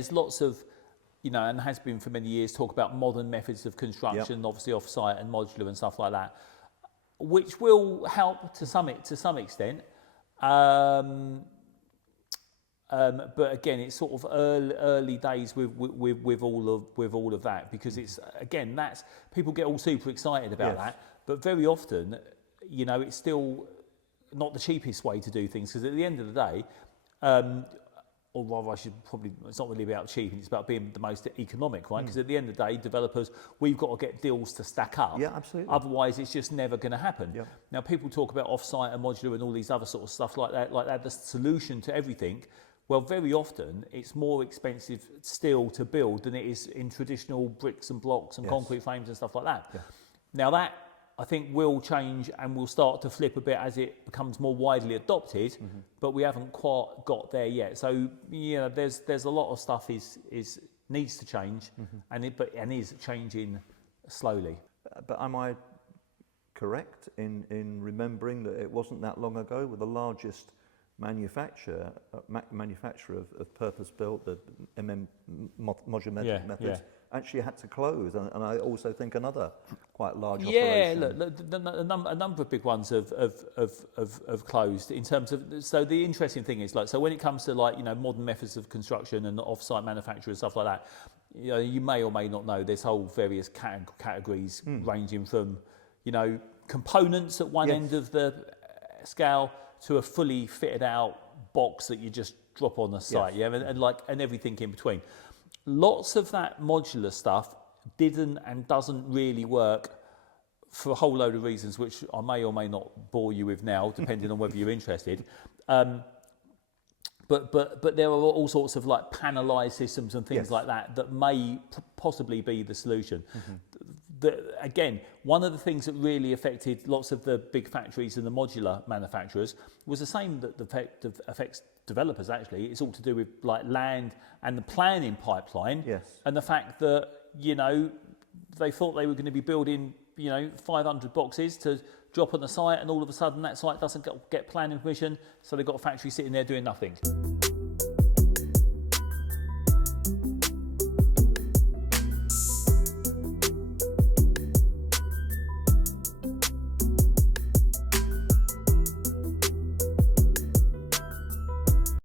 There's lots of, and has been for many years, talk about modern methods of construction, obviously off-site and modular and stuff like that, which will help to some extent. But again, it's sort of early days with all of that, because it's, again, that's, people get all super excited about that, but very often, it's still not the cheapest way to do things, because at the end of the day, or rather, it's not really about cheap, it's about being the most economic, right? Because at the end of the day, developers, we've got to get deals to stack up. Yeah, absolutely. Otherwise, it's just never going to happen. Yeah. Now, people talk about off-site and modular and all these other sort of stuff like that, the solution to everything. Well, very often, it's more expensive still to build than it is in traditional bricks and blocks and concrete frames and stuff like that. Yeah. Now, that, I think, will change and will start to flip a bit as it becomes more widely adopted, but we haven't quite got there yet. So, there's a lot of stuff needs to change, and is changing slowly. But am I correct in remembering that it wasn't that long ago with the largest manufacturer of purpose-built, the modular methods, actually had to close, and I also think another quite large operation. Look, a number of big ones have closed. In terms of, so the interesting thing is, so when it comes to modern methods of construction and off-site manufacture and stuff like that, you may or may not know there's whole various categories ranging from components at one end of the scale to a fully fitted out box that you just drop on the site, and everything in between. Lots of that modular stuff didn't and doesn't really work for a whole load of reasons, which I may or may not bore you with now, depending on whether you're interested. But there are all sorts of panelized systems and things like that may possibly be the solution. Again, one of the things that really affected lots of the big factories and the modular manufacturers was the same that affects developers, actually. It's all to do with land and the planning pipeline, and the fact that they thought they were going to be building 500 boxes to drop on the site, and all of a sudden that site doesn't get planning permission, so they've got a factory sitting there doing nothing.